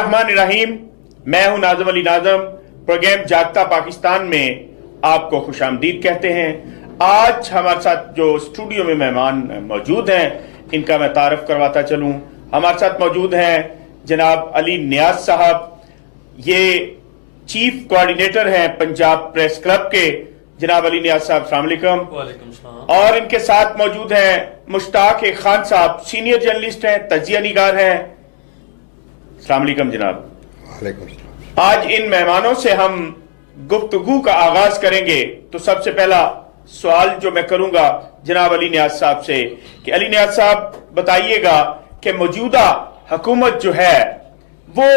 रहमान रहीम, मैं हूं नाज़म अली नाज़म। प्रोग्राम जागता पाकिस्तान में आपको खुशामदीद कहते हैं। आज हमारे साथ जो स्टूडियो में मेहमान मौजूद हैं, इनका मैं तारफ करवाता चलूं। हमारे साथ मौजूद हैं जनाब अली नियाज साहब, ये चीफ कोऑर्डिनेटर हैं पंजाब प्रेस क्लब के। जनाब अली नियाज साहब, अस्सलाम वालेकुम। वालेकुम सलाम। और इनके साथ मौजूद हैं मुश्ताक खान साहब, सीनियर जर्नलिस्ट हैं, तजिया निगार हैं। अस्सलाम वालेकुम जनाब। वालेकुम सलाम। आज इन मेहमानों से हम गुफ्तगू का आगाज करेंगे, तो सबसे पहला सवाल जो मैं करूंगा जनाब अली नियाज साहब से कि अली नियाज साहब बताइएगा कि मौजूदा हुकूमत जो है वो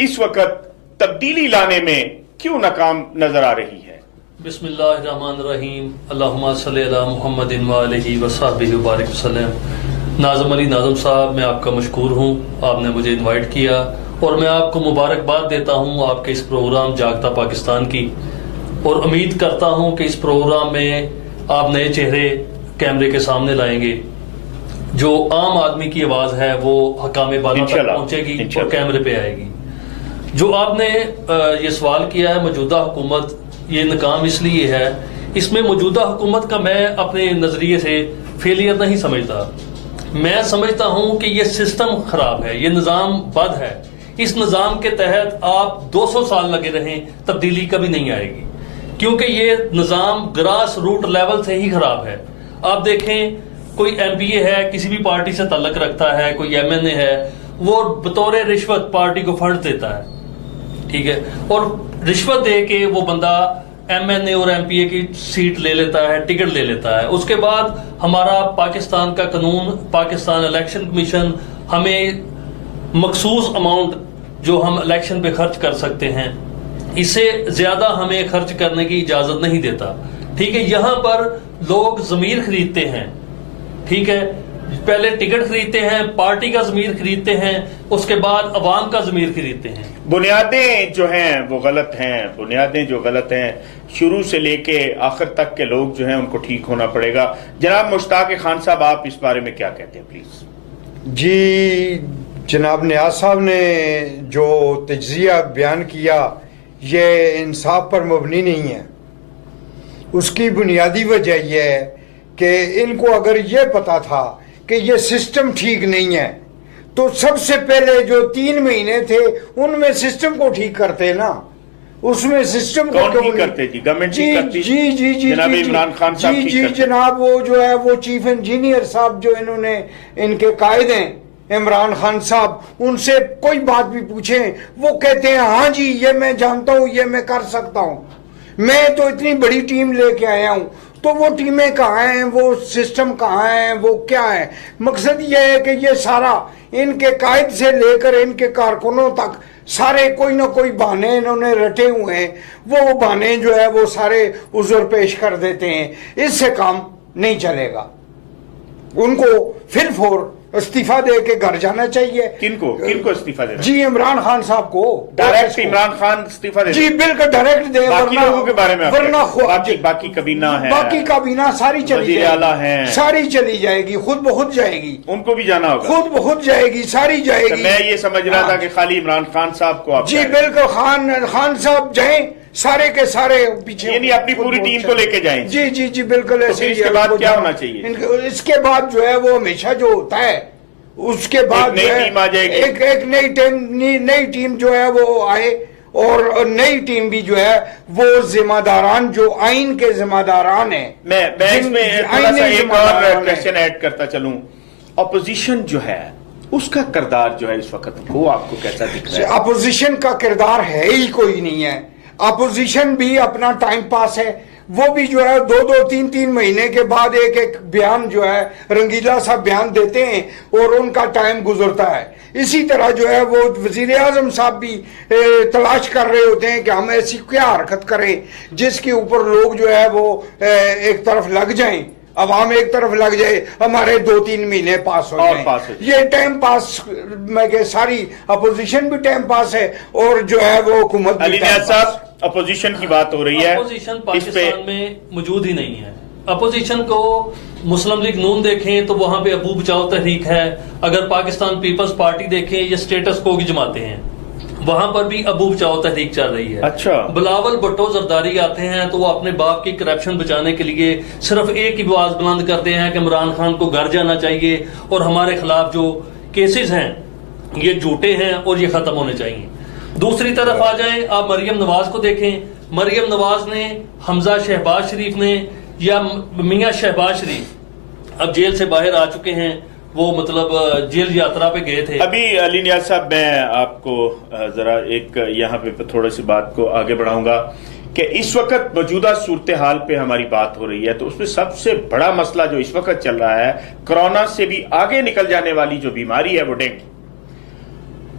इस वक्त तब्दीली लाने में क्यों नाकाम नजर आ रही है। बिस्मिल्लाहिर्रहमानिर्रहीम, अल्लाहुम्मा सल्ली अला मुहम्मदिन व आलिहि व सहबिहि व बारिक वसल्लम। नाज़म अली नाज़म साहब, मैं आपका मशकूर हूँ, आपने मुझे इनवाइट किया और मैं आपको मुबारकबाद देता हूँ आपके इस प्रोग्राम जागता पाकिस्तान की, और उम्मीद करता हूँ कि इस प्रोग्राम में आप नए चेहरे कैमरे के सामने लाएंगे। जो आम आदमी की आवाज़ है वो हकामे बाला तक पहुँचेगी और कैमरे पे आएगी। जो आपने ये सवाल किया है, मौजूदा हुकूमत ये नाकाम इसलिए है, इसमें मौजूदा हुकूमत का मैं अपने नज़रिए से फेलियर नहीं समझता। मैं समझता हूं कि ये सिस्टम खराब है, ये निज़ाम बद है। इस निज़ाम के तहत आप 200 साल लगे रहें, तब्दीली कभी नहीं आएगी, क्योंकि ये निज़ाम ग्रास रूट लेवल से ही खराब है। आप देखें, कोई MPA है, किसी भी पार्टी से ताल्लुक रखता है, कोई MNA है, वो बतौर रिश्वत पार्टी को फंड देता है, ठीक है, और रिश्वत दे के वो बंदा MNA और MPA की सीट ले लेता है, टिकट ले लेता है। उसके बाद हमारा पाकिस्तान का कानून, पाकिस्तान इलेक्शन कमीशन हमें मखसूस अमाउंट जो हम इलेक्शन पे खर्च कर सकते हैं, इससे ज्यादा हमें खर्च करने की इजाजत नहीं देता, ठीक है। यहाँ पर लोग जमीर खरीदते हैं, ठीक है, पहले टिकट खरीदते हैं, पार्टी का जमीर खरीदते हैं, उसके बाद अवाम का जमीर खरीदते हैं। बुनियादें जो हैं वो गलत हैं, बुनियादें जो गलत हैं, शुरू से लेके आखिर तक के लोग जो हैं उनको ठीक होना पड़ेगा। जनाब मुश्ताक खान साहब, आप इस बारे में क्या कहते हैं प्लीज। जी जनाब नियाज साहब ने जो तज्जिया बयान किया ये इंसाफ पर मबनी नहीं है। उसकी बुनियादी वजह यह है कि इनको अगर ये पता था कि ये सिस्टम ठीक नहीं है तो सबसे पहले जो 3 महीने थे उनमें सिस्टम को ठीक करते ना। उसमें सिस्टम को क्यों करते जी? गवर्नमेंट ठीक करती। जी जनाब इमरान खान साहब जी जनाब, वो जो है वो चीफ इंजीनियर साहब जो इन्होंने इनके कायद हैं इमरान खान साहब, उनसे कोई बात भी पूछें वो कहते हैं हाँ जी ये मैं जानता हूँ, ये मैं कर सकता हूँ, मैं तो इतनी बड़ी टीम लेके आया हूँ। तो वो टीमें कहाँ हैं, वो सिस्टम कहाँ है, वो क्या है। मकसद ये है कि ये सारा इनके कायद से लेकर इनके कारकुनों तक सारे कोई ना कोई बहाने इन्होंने रटे हुए हैं। वो बहाने जो है वो सारे उज़र पेश कर देते हैं। इससे काम नहीं चलेगा। उनको फिलफोर इस्तीफा दे के घर जाना चाहिए। किनको इस्तीफा देना? जी इमरान खान साहब को डायरेक्ट इमरान खान इस्तीफा दे। जी बिल्कुल डायरेक्ट दे, बाकी लोगों के बारे में वरना बाकी कबीना है, बाकी काबीना सारी चली जाएगी, सारी चली जाएगी, खुद बहुत जाएगी। उनको भी जाना होगा, खुद बहुत जाएगी, सारी जाएगी। तो मैं ये समझ रहा था कि खाली इमरान खान साहब को आप। जी बिल्कुल, खान साहब जाए, सारे के सारे पीछे, यानी अपनी पूरी टीम को लेके जाएं। जी जी जी बिल्कुल ऐसे। तो इसके बाद क्या होना चाहिए? इसके बाद जो है वो हमेशा जो होता है उसके बाद नई टीम आ जाएगी, एक नई टीम जो है वो आए, और नई टीम भी जो है वो जिम्मेदारान जो आइन के जिम्मेदारान है। मैं इसमें थोड़ा सा एक और क्वेश्चन ऐड करता चलूं। अपोजिशन जो है उसका किरदार जो है इस वक्त वो आपको कैसा दिख रहा है? अपोजिशन का किरदार है ही कोई नहीं है। अपोजिशन भी अपना टाइम पास है। वो भी जो है 2-3 महीने के बाद एक बयान जो है रंगीला सा बयान देते हैं और उनका टाइम गुजरता है। इसी तरह जो है वो वजीर आजम साहब भी तलाश कर रहे होते हैं कि हम ऐसी क्या हरकत करें जिसके ऊपर लोग जो है वो एक तरफ लग जाएं, अवाम एक तरफ लग जाए, हमारे 2-3 महीने पास हो जाए। ये टाइम पास मैं कह सारी अपोजिशन भी टाइम पास है और जो है वो हुकूमत भी टाइम पास। अपोजिशन की बात हो रही है, अपोजिशन पाकिस्तान में मौजूद ही नहीं है। अपोजिशन को मुस्लिम लीग नून देखें तो वहां पे अबू बचाओ तहरीक है, अगर पाकिस्तान पीपल्स पार्टी देखें ये स्टेटस को की जमाते हैं, वहां पर भी अबू बचाओ तहरीक चल रही है। अच्छा। बिलावल भुट्टो जरदारी आते हैं तो वो अपने बाप की करप्शन बचाने के लिए सिर्फ एक ही आवाज बुलंद करते हैं कि इमरान खान को घर जाना चाहिए और हमारे खिलाफ जो केसेस हैं ये झूठे हैं और ये खत्म होने चाहिए। दूसरी तरफ आ जाएं, आप मरियम नवाज को देखें। मरियम नवाज ने, हमजा शहबाज शरीफ ने या मियां शहबाज शरीफ अब जेल से बाहर आ चुके हैं, वो मतलब जेल यात्रा पे गए थे। अभी अली नियाज साहब, मैं आपको जरा एक यहाँ पे थोड़ी सी बात को आगे बढ़ाऊंगा कि इस वक्त मौजूदा सूरत हाल पे हमारी बात हो रही है, तो उसमें सबसे बड़ा मसला जो इस वक्त चल रहा है, कोरोना से भी आगे निकल जाने वाली जो बीमारी है वो डेंगू।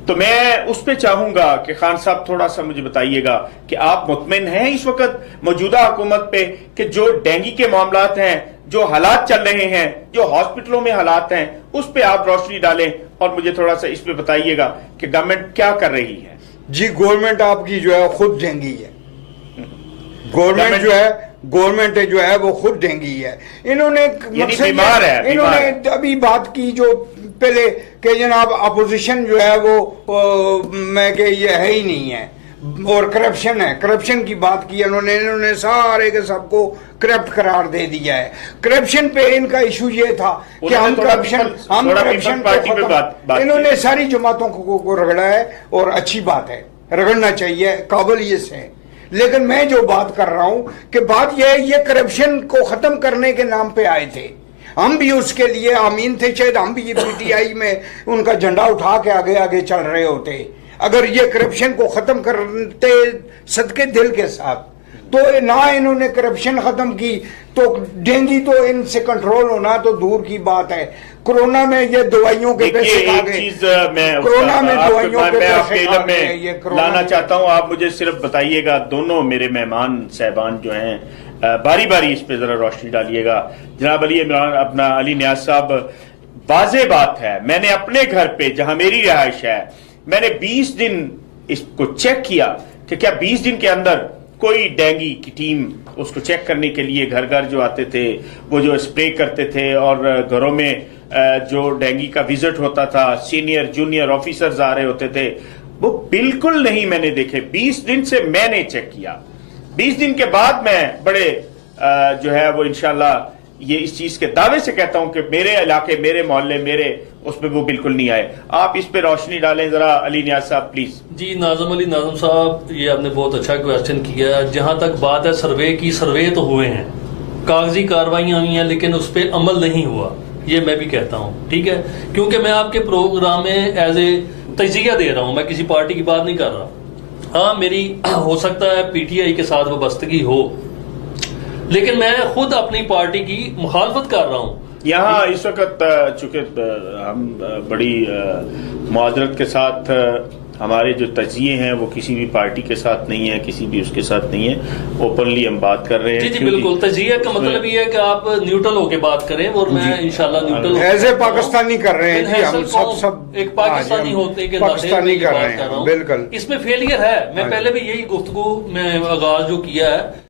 तो मैं उस पे चाहूंगा कि खान साहब थोड़ा सा मुझे बताइएगा कि आप मुतमिन हैं इस वक्त मौजूदा हुकूमत पे कि जो डेंगू के मामलात हैं, जो हालात चल रहे हैं, जो हॉस्पिटलों में हालात हैं, उस पे आप रोशनी डालें और मुझे थोड़ा सा इस पे बताइएगा कि गवर्नमेंट क्या कर रही है। जी, गवर्नमेंट आपकी जो है खुद डेंगी है। गवर्नमेंट जो है वो खुद डेंगी है। इन्होंने बीमार है, इन्होंने अभी बात की जो पहले कि जनाब अपोजिशन जो है वो मैं कि ये है ही नहीं है और करप्शन है, करप्शन की बात की इन्होंने सारे के सबको करप्ट करार दे दिया है। करप्शन पे इनका इशू ये था कि हम करप्शन इन्होंने सारी जमातों को रगड़ा है और अच्छी बात है, रगड़ना चाहिए, काबिलियत से। लेकिन मैं जो बात कर रहा हूं कि बात यह है, ये करप्शन को खत्म करने के नाम पे आए थे, हम भी उसके लिए आमीन थे, शायद हम भी ये पीटीआई में उनका झंडा उठा के आगे आगे चल रहे होते अगर ये करप्शन को खत्म करते सदके दिल के साथ। तो ना इन्होंने करप्शन खत्म की तो डेंगू तो इनसे कंट्रोल होना तो दूर की बात है। कोरोना में ये दवाइयों के पैसे खा गए, कोरोना में दवाइयों के पैसे खा गए, ये लाना चाहता हूं। आप मुझे सिर्फ बताइएगा, दोनों मेरे मेहमान साहबान जो हैं बारी बारी इस पे जरा रोशनी डालिएगा। जनाब अली इमरान, अपना अली नियाज साहब, वाज़ेह बात है, मैंने अपने घर पे जहां मेरी रिहाइश है, मैंने 20 दिन इसको चेक किया कि क्या 20 दिन के अंदर कोई डेंगू की टीम उसको चेक करने के लिए घर घर जो आते थे, वो जो स्प्रे करते थे और घरों में जो डेंगू का विजिट होता था, सीनियर जूनियर ऑफिसर्स आ रहे होते थे, वो बिल्कुल नहीं मैंने देखे। 20 दिन से मैंने चेक किया, 20 दिन के बाद मैं बड़े जो है वो इंशाल्लाह ये इस चीज के दावे से कहता हूं कि मेरे इलाके, मेरे मोहल्ले, मेरे उसमें वो बिल्कुल नहीं आए। आप इस पे रोशनी डालें जरा अली नियाज साहब प्लीज। जी नाज़म अली नाज़म साहब, ये आपने बहुत अच्छा क्वेश्चन किया। जहां तक बात है सर्वे की, सर्वे तो हुए हैं, कागजी कार्रवाइयां हुई हैं, लेकिन उस पर अमल नहीं हुआ, ये मैं भी कहता हूँ, ठीक है। क्योंकि मैं आपके प्रोग्राम में एज ए तजिया दे रहा हूँ, मैं किसी पार्टी की बात नहीं कर रहा। हाँ, मेरी हो सकता है पीटीआई के साथ वाबस्तगी हो, लेकिन मैं खुद अपनी पार्टी की मुखालफत कर रहा हूँ। यहाँ इस वक्त चूंकि हम बड़ी मुआजरत के साथ हमारे जो तजिए हैं वो किसी भी पार्टी के साथ नहीं है, किसी भी उसके साथ नहीं है, ओपनली हम बात कर रहे हैं। जी जी बिल्कुल, तजिया का मतलब ये है कि आप न्यूट्रल होके बात करें और मैं इंशाल्लाह न्यूट्रल ऐसे पाकिस्तानी कर रहे हैं जी, हम सब एक पाकिस्तानी होते के पाकिस्तानी कर रहे हैं, बिल्कुल। इसमें फेलियर है, मैं पहले भी यही गुफ्तगू में आगाज जो किया है।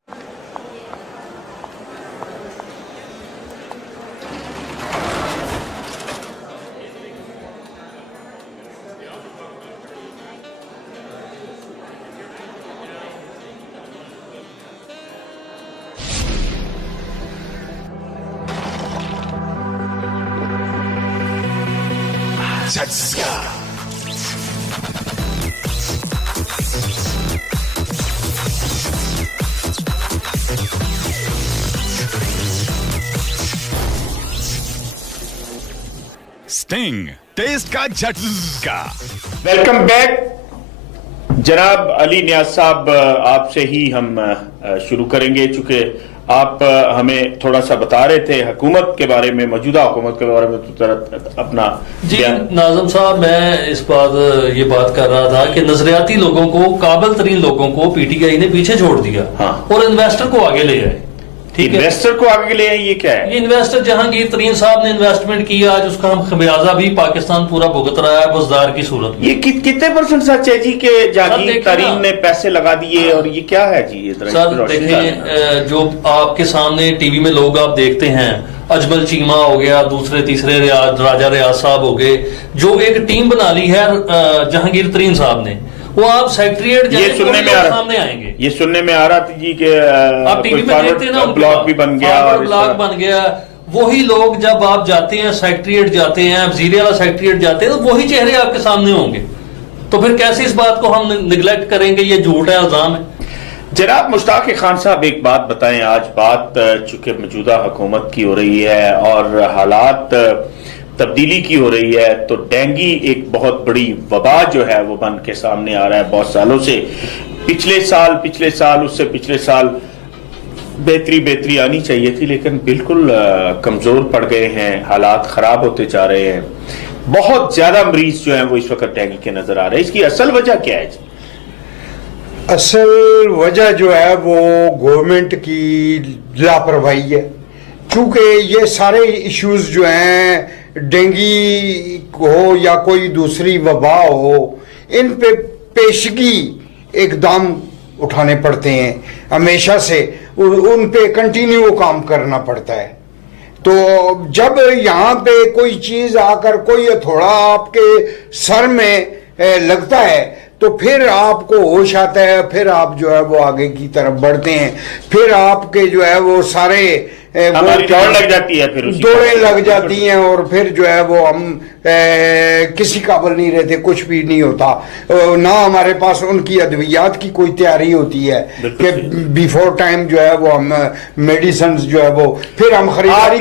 स्टिंग, टेस्ट का झटका। वेलकम बैक जनाब अली नियाज साहब, आपसे ही हम शुरू करेंगे, चूंकि आप हमें थोड़ा सा बता रहे थे हुकूमत के बारे में, मौजूदा हुकूमत के बारे में, तो अपना जी नाज़म साहब, मैं इस बात ये बात कर रहा था कि नजरियाती लोगों को, काबिल तरीन लोगों को पीटीआई ने पीछे छोड़ दिया। हाँ। और इन्वेस्टर को आगे ले आए। इन्वेस्टर को आगे ले आए, ये क्या है? ये इन्वेस्टर जहांगीर तरीन साहब ने इन्वेस्टमेंट किया, आज उसका हम खमियाजा भी पाकिस्तान पूरा भुगत रहा है बुजदार की सूरत में। ये कितने % सच है जी के जहांगीर तरीन ने पैसे लगा दिए, और ये क्या है जी? सर देखें, जो आपके सामने टीवी में लोग आप देखते हैं, अजमल चीमा हो गया, दूसरे तीसरे राजा रियाज साहब हो गए, जो एक टीम बना ली है जहांगीर तरीन साहब ने, وہ آپ سیکٹریٹ یہ سننے میں سامنے آئیں گے. یہ سننے میں آ رہا تھا جی کہ آپ ٹی وی میں دیکھتے ہیں نا, بلاک بھی بن گیا, بلاک بن گیا. وہی لوگ جب آپ جاتے ہیں سیکٹریٹ جاتے ہیں, وزیر اعلیٰ سیکٹریٹ جاتے ہیں, تو وہی چہرے آپ کے سامنے ہوں گے. تو پھر کیسے اس بات کو ہم نگلیکٹ کریں گے؟ یہ جھوٹ ہے, الزام ہے. جناب مشتاق خان صاحب ایک بات بتائیں, آج بات چونکہ موجودہ حکومت کی ہو رہی ہے اور حالات تبدیلی کی ہو رہی ہے, تو ڈینگی ایک بہت بڑی وبا جو ہے وہ بن کے سامنے آ رہا ہے بہت سالوں سے. پچھلے سال اس سے پچھلے سال بہتری آنی چاہیے تھی, لیکن بالکل کمزور پڑ گئے ہیں, حالات خراب ہوتے جا رہے ہیں. بہت زیادہ مریض جو ہیں وہ اس وقت ڈینگی کے نظر آ رہے ہیں. اس کی اصل وجہ کیا ہے جی؟ اصل وجہ جو ہے وہ گورنمنٹ کی لاپرواہی ہے. چونکہ یہ سارے ایشوز جو ہیں, ڈینگی ہو یا کوئی دوسری وبا ہو, ان پہ پیشگی اقدام اٹھانے پڑتے ہیں ہمیشہ سے, ان پہ کنٹینیو کام کرنا پڑتا ہے. تو جب یہاں پہ کوئی چیز آ کر کوئی ہتھوڑا آپ کے سر میں لگتا ہے تو پھر آپ کو ہوش آتا ہے, پھر آپ جو ہے وہ آگے کی طرف بڑھتے ہیں, پھر آپ کے جو ہے وہ سارے دوڑ لگ جاتی ہے, پھر دوڑیں لگ جاتی ہیں, اور پھر جو ہے وہ ہم کسی قابل نہیں رہتے, کچھ بھی نہیں ہوتا. نہ ہمارے پاس ان کی ادویات کی کوئی تیاری ہوتی ہے کہ بیفور ٹائم جو ہے وہ ہم میڈیسنز جو ہے وہ پھر ہم خریداری.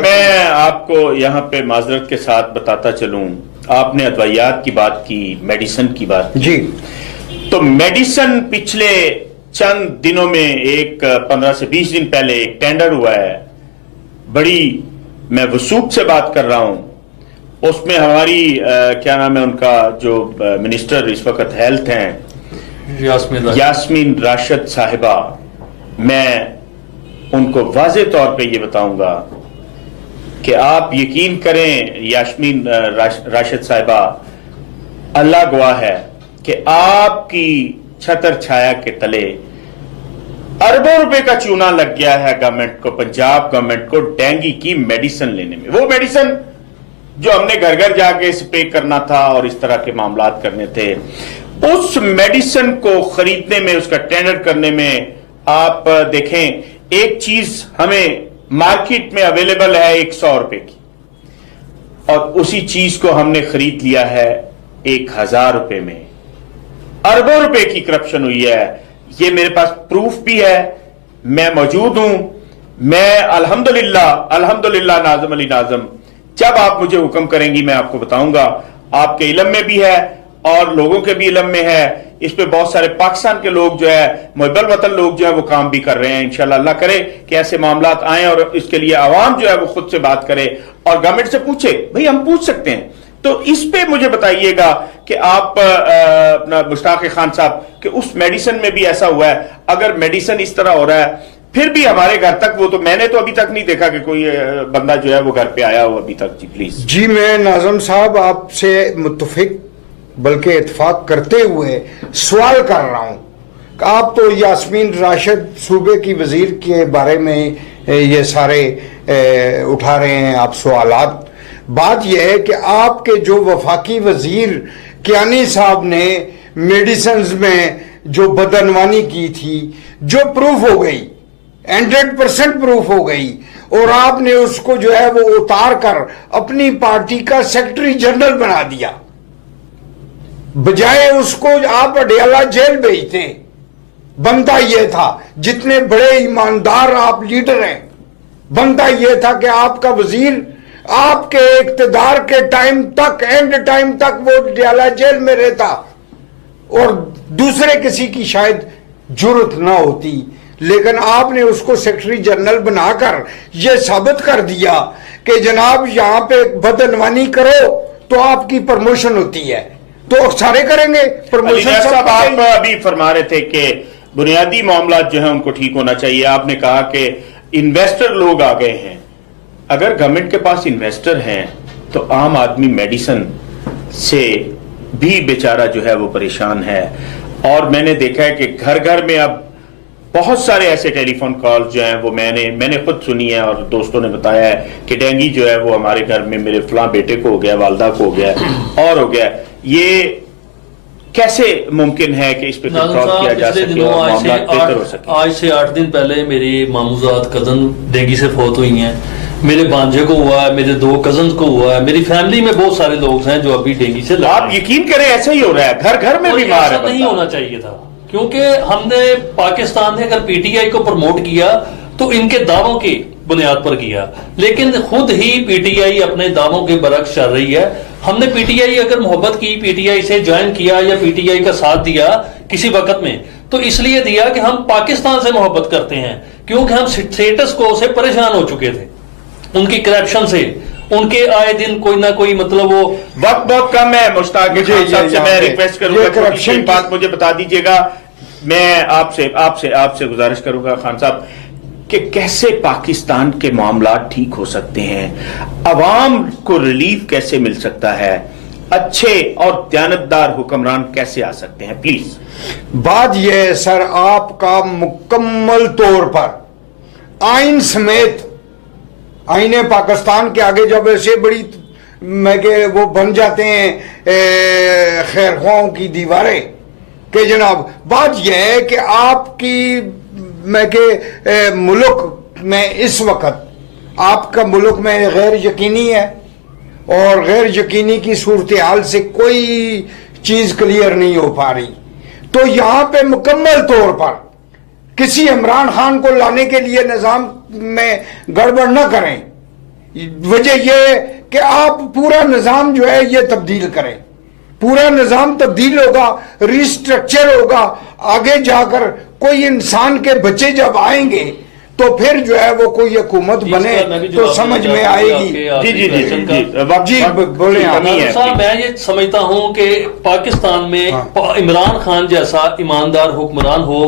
میں آپ کو یہاں پہ معذرت کے ساتھ بتاتا چلوں, آپ نے ادویات کی بات کی, میڈیسن کی بات کی جی, تو میڈیسن پچھلے چند دنوں میں ایک 15 سے 20 دن پہلے ایک ٹینڈر ہوا ہے, بڑی میں وثوق سے بات کر رہا ہوں. اس میں ہماری کیا نام ہے ان کا جو منسٹر اس وقت ہیلتھ ہیں, یاسمین راشد صاحبہ, میں ان کو واضح طور پہ یہ بتاؤں گا کہ آپ یقین کریں یاسمین راشد صاحبہ, اللہ گواہ ہے کہ آپ کی چھتر چھایا کے تلے اربوں روپے کا چونا لگ گیا ہے گورنمنٹ کو, پنجاب گورنمنٹ کو, ڈینگی کی میڈیسن لینے میں. وہ میڈیسن جو ہم نے گھر گھر جا کے اسپرے کرنا تھا اور اس طرح کے معاملات کرنے تھے, اس میڈیسن کو خریدنے میں, اس کا ٹینڈر کرنے میں, آپ دیکھیں ایک چیز ہمیں مارکیٹ میں اویلیبل ہے 100 روپے کی, اور اسی چیز کو ہم نے خرید لیا ہے 1000 روپے میں. اربوں روپے کی کرپشن ہوئی ہے. یہ میرے پاس پروف بھی ہے, میں موجود ہوں. میں الحمدللہ ناظم علی ناظم, جب آپ مجھے حکم کریں گی میں آپ کو بتاؤں گا. آپ کے علم میں بھی ہے اور لوگوں کے بھی علم میں ہے. اس پہ بہت سارے پاکستان کے لوگ جو ہے, محب الوطن لوگ جو ہے وہ کام بھی کر رہے ہیں. انشاءاللہ اللہ کرے کہ ایسے معاملات آئیں اور اس کے لیے عوام جو ہے وہ خود سے بات کرے اور گورنمنٹ سے پوچھے. بھئی ہم پوچھ سکتے ہیں. تو اس پہ مجھے بتائیے گا کہ آپ اپنا مشتاق خان صاحب کہ اس میڈیسن میں بھی ایسا ہوا ہے. اگر میڈیسن اس طرح ہو رہا ہے پھر بھی ہمارے گھر تک وہ, تو میں نے تو ابھی تک نہیں دیکھا کہ کوئی بندہ جو ہے وہ گھر پہ آیا ہو ابھی تک. جی پلیز. جی میں ناظم صاحب آپ سے متفق بلکہ اتفاق کرتے ہوئے سوال کر رہا ہوں. آپ تو یاسمین راشد صوبے کی وزیر کے بارے میں یہ سارے اٹھا رہے ہیں آپ سوالات. بات یہ ہے کہ آپ کے جو وفاقی وزیر کیانی صاحب نے میڈیسنز میں جو بدعنوانی کی تھی, جو پروف ہو گئی, 100% پروف ہو گئی, اور آپ نے اس کو جو ہے وہ اتار کر اپنی پارٹی کا سیکرٹری جنرل بنا دیا, بجائے اس کو آپ اڈیالہ جیل بھیجتے. بنتا یہ تھا, جتنے بڑے ایماندار آپ لیڈر ہیں, بنتا یہ تھا کہ آپ کا وزیر آپ کے اقتدار کے ٹائم تک, اینڈ ٹائم تک وہ اڈیالہ جیل میں رہتا, اور دوسرے کسی کی شاید جرت نہ ہوتی. لیکن آپ نے اس کو سیکرٹری جنرل بنا کر یہ ثابت کر دیا کہ جناب یہاں پہ بدعنوانی کرو تو آپ کی پروموشن ہوتی ہے, تو سارے کریں گے پروموشن. صاحب آپ ابھی فرما رہے تھے کہ بنیادی معاملات جو ہیں ان کو ٹھیک ہونا چاہیے. آپ نے کہا کہ انویسٹر لوگ آ گئے ہیں. اگر گورنمنٹ کے پاس انویسٹر ہیں تو عام آدمی میڈیسن سے بھی بیچارہ جو ہے وہ پریشان ہے. اور میں نے دیکھا ہے کہ گھر گھر میں اب بہت سارے ایسے ٹیلی فون کال جو ہیں وہ میں نے خود سنی ہے اور دوستوں نے بتایا ہے کہ ڈینگی جو ہے وہ ہمارے گھر میں میرے فلاں بیٹے کو ہو گیا, والدہ کو ہو گیا اور ہو گیا. یہ कैसे मुमकिन है कि इस पे कंट्रोल किया जा सके और मामला बेहतर हो सके? आज से 8 दिन पहले मेरी मामूजात कजन डेंगू से फौत हुई हैं, मेरे भांजे को हुआ है, मेरे 2 कजन को हुआ है, मेरी फैमिली में बहुत सारे लोग हैं जो अभी डेंगू से आप यकीन करें ऐसा ही हो रहा है, घर घर में बीमार है। नहीं होना चाहिए था, क्योंकि हमने पाकिस्तान ने अगर पीटीआई को प्रमोट किया तो इनके दावों की बुनियाद पर किया, लेकिन खुद ही पीटीआई अपने दावों के बरक्स चल रही है। हमने पीटीआई अगर मोहब्बत की, पीटीआई से ज्वाइन किया या पीटीआई का साथ दिया किसी वक्त में, तो इसलिए दिया कि हम पाकिस्तान से मोहब्बत करते हैं, क्योंकि हम स्टेटस को से परेशान हो चुके थे उनकी करप्शन से। उनके आए दिन कोई ना कोई मतलब वो वक्त बहुत कम है। मुश्ताक साहब से मैं रिक्वेस्ट करूंगा करप्शन बात मुझे बता दीजिएगा। मैं आपसे गुजारिश करूंगा खान साहब कि कैसे पाकिस्तान के मामला ठीक हो सकते हैं, अवाम को रिलीफ कैसे मिल सकता है, अच्छे और दयानतदार हुक्मरान कैसे आ सकते हैं? प्लीज। बात यह है सर, आपका मुकम्मल तौर पर आइन समेत, आईने पाकिस्तान के आगे जब ऐसे बड़ी मैं के वो बन जाते हैं खैरख्वाहों की दीवारें कि जनाब, बात यह है कि आपकी मैं के मुल्क में इस वक्त आपका मुल्क में गैर यकीनी है और गैर यकीनी की सूरत हाल से कोई चीज क्लियर नहीं हो पा रही, तो यहां पे मुकम्मल तौर पर किसी इमरान खान को लाने के लिए निजाम में गड़बड़ न करें। वजह यह है कि आप पूरा निजाम जो है ये तब्दील करें, पूरा निजाम तब्दील होगा, रिस्ट्रक्चर होगा, आगे जाकर कोई इंसान के बच्चे जब आएंगे तो फिर जो है वो कोई हुकूमत बने तो समझ में आएगी। जी बोले साहब, मैं ये समझता हूँ कि पाकिस्तान में इमरान खान जैसा ईमानदार हुक्मरान हो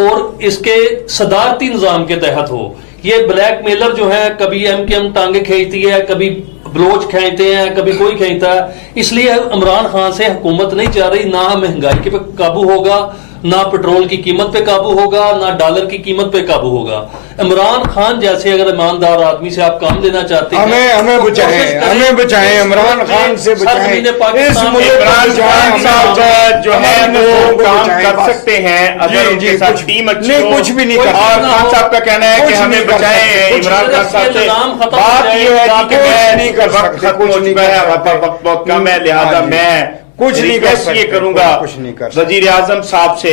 और इसके सदारती निजाम के तहत हो। ये ब्लैक मेलर जो है, कभी एमकेएम टांगे खींचती है, कभी बलोच खींचते हैं, कभी कोई खींचता है, इसलिए इमरान खान से हुकूमत नहीं चाह रही। ना महंगाई पे काबू होगा, ना पेट्रोल की कीमत पे काबू होगा, ना डॉलर की कीमत पे काबू होगा। इमरान खान जैसे अगर ईमानदार आदमी से आप काम लेना चाहते हैं, हमें बचाएं, इमरान खान से बचाएं। इमरान खान साहब जो है वो काम कर सकते हैं अगर उनके साथ टीम अच्छी हो। कुछ भी नहीं कर सकते। और खान साहब का कहना है कि हमें बचाएं इमरान खान साहब से। बात ये है कि मैं वक्त खत्म हो चुका है, वक्त बहुत कम है, लिहाजा मैं कुछ नहीं कर सकते, ये करूंगा वजीर आजम साहब से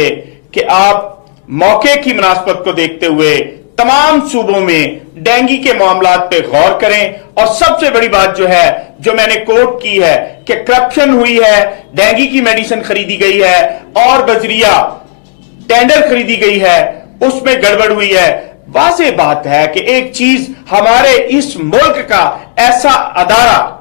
कि आप मौके की मुनासबत को देखते हुए तमाम सूबों में डेंगू के मामलात पे गौर करें। और सबसे बड़ी बात जो है, जो मैंने कोट की है कि करप्शन हुई है, डेंगू की मेडिसिन खरीदी गई है और बजरिया टेंडर खरीदी गई है, उसमें गड़बड़ हुई है। वाज़ेह बात है कि एक चीज हमारे इस मुल्क का ऐसा अदारा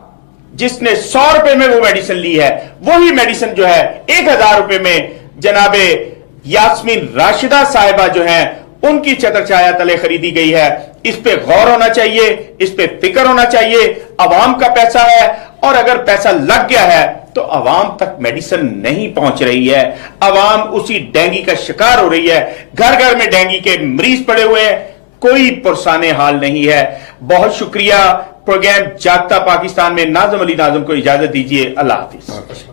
जिसने 100 रुपए में वो मेडिसिन ली है, वही मेडिसिन जो है 1000 रुपए में जनाबे यास्मीन राशिदा साहिबा जो है उनकी छतर छाया तले खरीदी गई है। इस पे गौर होना चाहिए, इस पे फिक्र होना चाहिए। अवाम का पैसा है और अगर पैसा लग गया है तो अवाम तक मेडिसिन नहीं पहुंच रही है, अवाम उसी डेंगू का शिकार हो रही है। घर घर में डेंगू के मरीज पड़े हुए हैं, कोई पुरसाने हाल नहीं है। बहुत शुक्रिया। प्रोग्राम जागता पाकिस्तान में नाज़म अली नाज़म को इजाजत दीजिए। अल्लाह हाफिज।